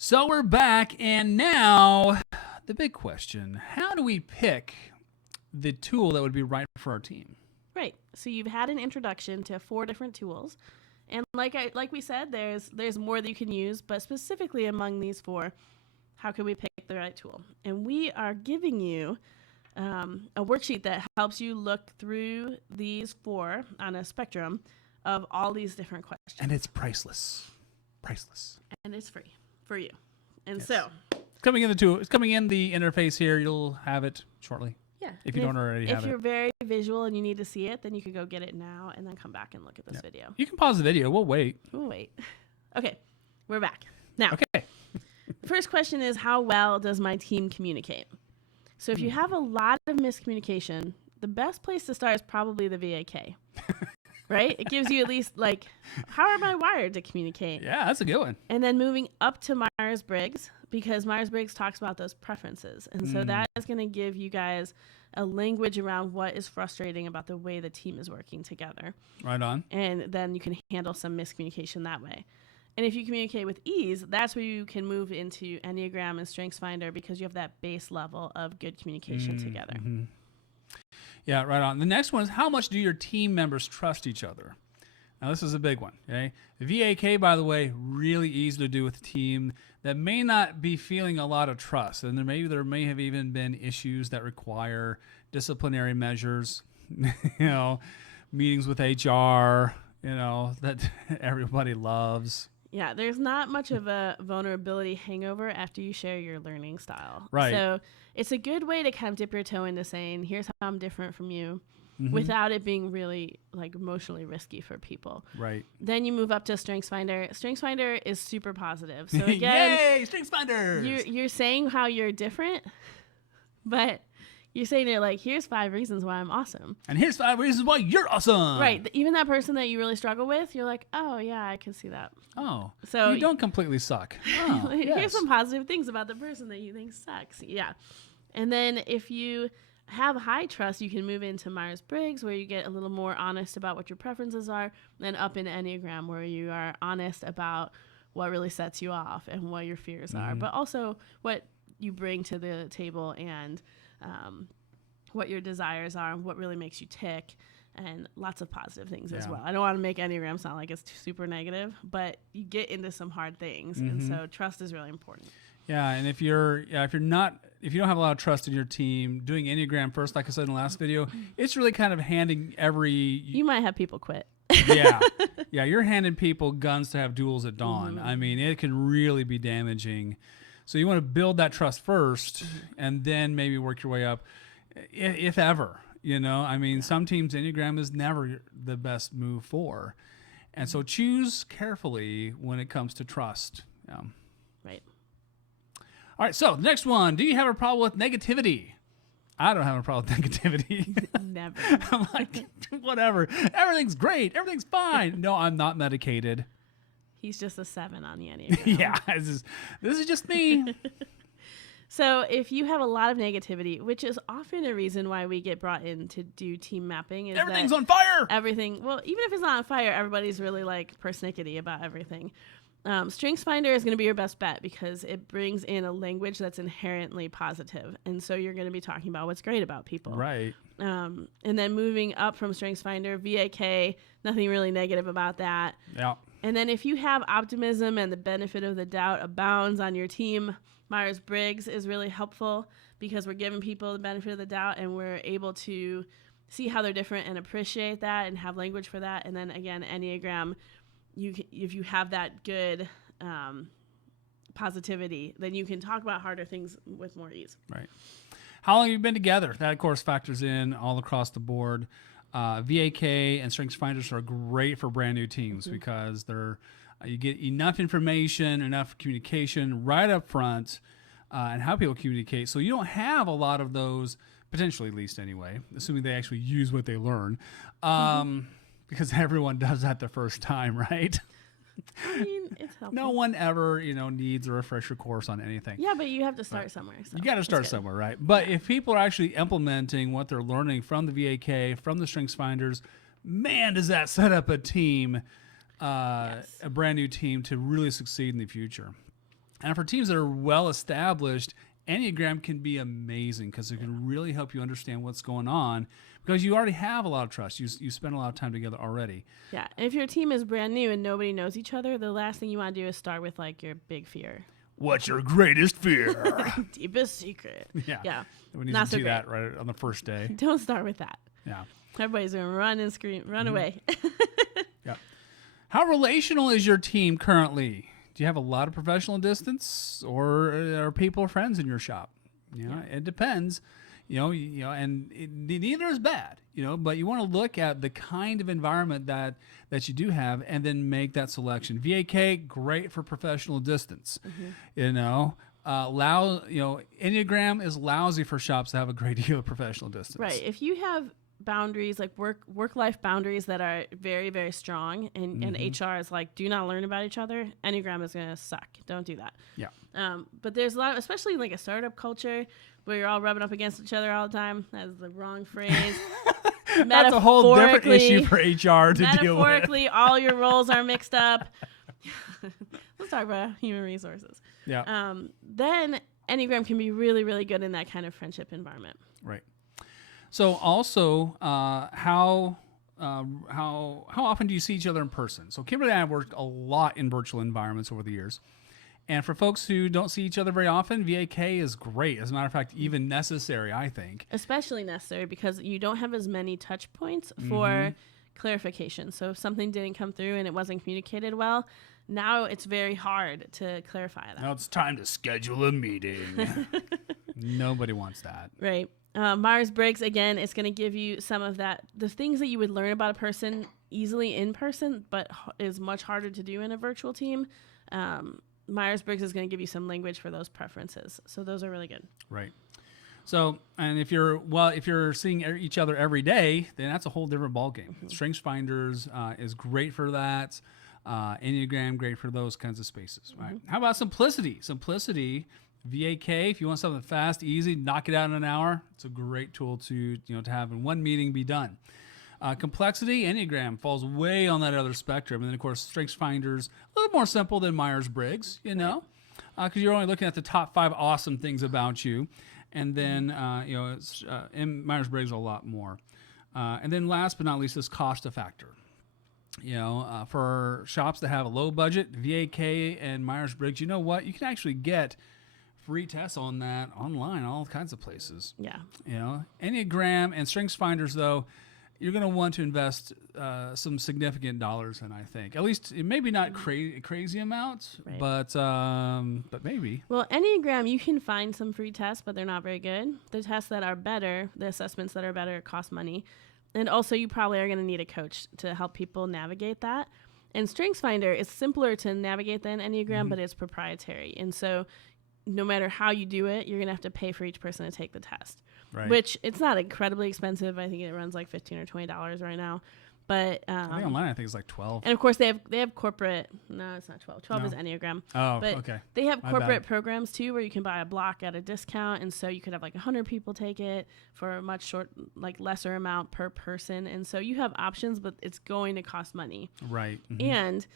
So we're back, and now the big question. How do we pick the tool that would be right for our team? Right. So you've had an introduction to 4 different tools. And like we said, there's more that you can use, but specifically among these 4, how can we pick the right tool? And we are giving you a worksheet that helps you look through these 4 on a spectrum of all these different questions. And it's priceless. Priceless. And it's free for you. And Yes. so It's coming in the tool. It's coming in the interface here. You'll have it shortly. yeah. If you don't already have If it. you're very visual and you need to see it, then you can go get it now and then come back and look at this video. You can pause the video. We'll wait. We'll wait. Okay. We're back. Now, Okay. first question is, how well does my team communicate? So if you have a lot of miscommunication, the best place to start is probably the VAK, right? It gives you at least how am I wired to communicate? Yeah, that's a good one. And then moving up to Myers-Briggs, because Myers-Briggs talks about those preferences. And so that is going to give you guys a language around what is frustrating about the way the team is working together. Right on. And then you can handle some miscommunication that way. And if you communicate with ease, that's where you can move into Enneagram and StrengthsFinder because you have that base level of good communication together. Mm-hmm. Yeah, right on. The next one is, how much do your team members trust each other? Now, this is a big one. Okay, the VAK, by the way, really easy to do with a team that may not be feeling a lot of trust, and there may have even been issues that require disciplinary measures. Meetings with HR. That everybody loves. Yeah, there's not much of a vulnerability hangover after you share your learning style. Right. So it's a good way to kind of dip your toe into saying, here's how I'm different from you, without it being really emotionally risky for people. Right. Then you move up to StrengthsFinder. StrengthsFinder is super positive. So again, yay, StrengthsFinders! You're saying how you're different, but you're saying it here's 5 reasons why I'm awesome. And here's 5 reasons why you're awesome. Right. Even that person that you really struggle with, you're like, oh, yeah, I can see that. Oh, so you don't completely suck. Oh, here's yes. some positive things about the person that you think sucks. Yeah. And then if you have high trust, you can move into Myers-Briggs, where you get a little more honest about what your preferences are, then up into Enneagram, where you are honest about what really sets you off and what your fears are, but also what you bring to the table and what your desires are and what really makes you tick, and lots of positive things as well. I don't want to make Enneagram sound like it's super negative, but you get into some hard things, and so trust is really important. Yeah, and if you don't have a lot of trust in your team, doing Enneagram first, like I said in the last video, it's really kind of handing You might have people quit. yeah, you're handing people guns to have duels at dawn. I mean, it can really be damaging. So you want to build that trust first, and then maybe work your way up, if ever. Some teams Enneagram is never the best move for, and so choose carefully when it comes to trust. Right. All right, so the next one. Do you have a problem with negativity? I don't have a problem with negativity. Never. I'm like, whatever. Everything's great. Everything's fine. No, I'm not medicated. He's just a 7 on the Enneagram. Yeah, this is just me. So if you have a lot of negativity, which is often a reason why we get brought in to do team mapping, is Everything's that on fire. well, even if it's not on fire, everybody's really persnickety about everything. StrengthsFinder is going to be your best bet because it brings in a language that's inherently positive. And so you're going to be talking about what's great about people. Right. And then moving up from StrengthsFinder, VAK, nothing really negative about that. Yeah. And then if you have optimism and the benefit of the doubt abounds on your team, Myers-Briggs is really helpful because we're giving people the benefit of the doubt and we're able to see how they're different and appreciate that and have language for that. And then again, Enneagram, if you have that good positivity, then you can talk about harder things with more ease. Right. How long have you been together? That, of course, factors in all across the board. VAK and StrengthsFinders are great for brand new teams because you get enough information, enough communication right up front, and how people communicate. So you don't have a lot of those, potentially at least anyway, assuming they actually use what they learn, because everyone does that the first time, right? I mean, it's helpful. No one ever, needs a refresher course on anything. Yeah, but you have to start somewhere. So you got to start somewhere, right? But if people are actually implementing what they're learning from the VAK, from the StrengthsFinders, man, does that set up a team, a brand new team to really succeed in the future. And for teams that are well established, Enneagram can be amazing because it can really help you understand what's going on because you already have a lot of trust. You spend a lot of time together already. Yeah. And if your team is brand new and nobody knows each other, the last thing you want to do is start with like your big fear. What's your greatest fear? Deepest secret. Yeah. We need Not to so do great. that right on the first day. Don't start with that. Yeah. Everybody's going to run and scream, run away. Yeah. How relational is your team currently? Do you have a lot of professional distance, or are people friends in your shop? It depends. And neither is bad. But you want to look at the kind of environment that you do have, and then make that selection. VAK, great for professional distance. Enneagram is lousy for shops that have a great deal of professional distance. Right. If you have boundaries, like work-life boundaries that are very, very strong, and HR is like, do not learn about each other, Enneagram is going to suck. Don't do that. Yeah. But there's a lot, especially in like a startup culture where you're all rubbing up against each other all the time. That's the wrong phrase. That's a whole different issue for HR to deal with. Metaphorically, all your roles are mixed up. Let's talk about human resources. Yeah. Then Enneagram can be really, really good in that kind of friendship environment. Right. So also, how often do you see each other in person? So Kimberly and I have worked a lot in virtual environments over the years. And for folks who don't see each other very often, VAK is great. As a matter of fact, even necessary, I think. Especially necessary because you don't have as many touch points for clarification. So if something didn't come through and it wasn't communicated well, now it's very hard to clarify that. Now it's time to schedule a meeting. Nobody wants that. Right. Myers-Briggs, again, is going to give you some of that, the things that you would learn about a person easily in person, but is much harder to do in a virtual team. Myers-Briggs is going to give you some language for those preferences. So those are really good. Right. So, and if you're seeing each other every day, then that's a whole different ballgame. Strengths Finders is great for that. Enneagram, great for those kinds of spaces. Right. How about simplicity? Simplicity, VAK, if you want something fast, easy, knock it out in an hour, it's a great tool to have in one meeting be done. Complexity, Enneagram falls way on that other spectrum. And then, of course, Strengths Finders, a little more simple than Myers-Briggs, because you're only looking at the top 5 awesome things about you. And then, in Myers-Briggs, a lot more. And then last but not least is cost a factor. For shops that have a low budget, VAK and Myers-Briggs, you know what? You can actually get free tests on that online, all kinds of places. Yeah. Enneagram and Strengths Finders, though, you're going to want to invest some significant dollars in, I think. At least, maybe not crazy amounts, right. but maybe. Well, Enneagram, you can find some free tests, but they're not very good. The tests that are better, the assessments that are better, cost money. And also, you probably are going to need a coach to help people navigate that. And Strengths Finder is simpler to navigate than Enneagram, but it's proprietary. And so no matter how you do it, you're going to have to pay for each person to take the test. Right. Which it's not incredibly expensive. I think it runs like $15 or $20 right now. But I think online I think it's like $12. And of course they have corporate. No, it's not 12. 12 is Enneagram. Oh, but okay. They have corporate programs too, where you can buy a block at a discount, and so you could have like 100 people take it for a much lesser amount per person. And so you have options, but it's going to cost money. Right. And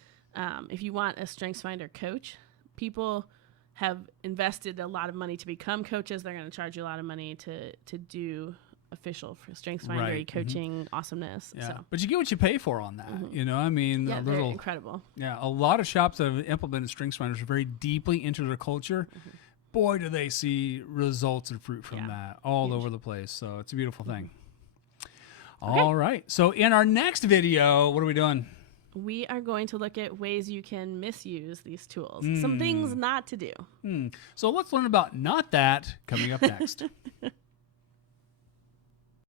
if you want a Strengths Finder coach, people have invested a lot of money to become coaches. They're going to charge you a lot of money to do official for Strengths Finder coaching awesomeness. Yeah. So. But you get what you pay for on that. I mean, they're incredible. Yeah, a lot of shops that have implemented Strengths Finders are very deeply into their culture. Boy, do they see results and fruit from that all over the place. So it's a beautiful thing. Okay. All right. So in our next video, what are we doing? We are going to look at ways you can misuse these tools. Some things not to do. So let's learn about not that coming up next.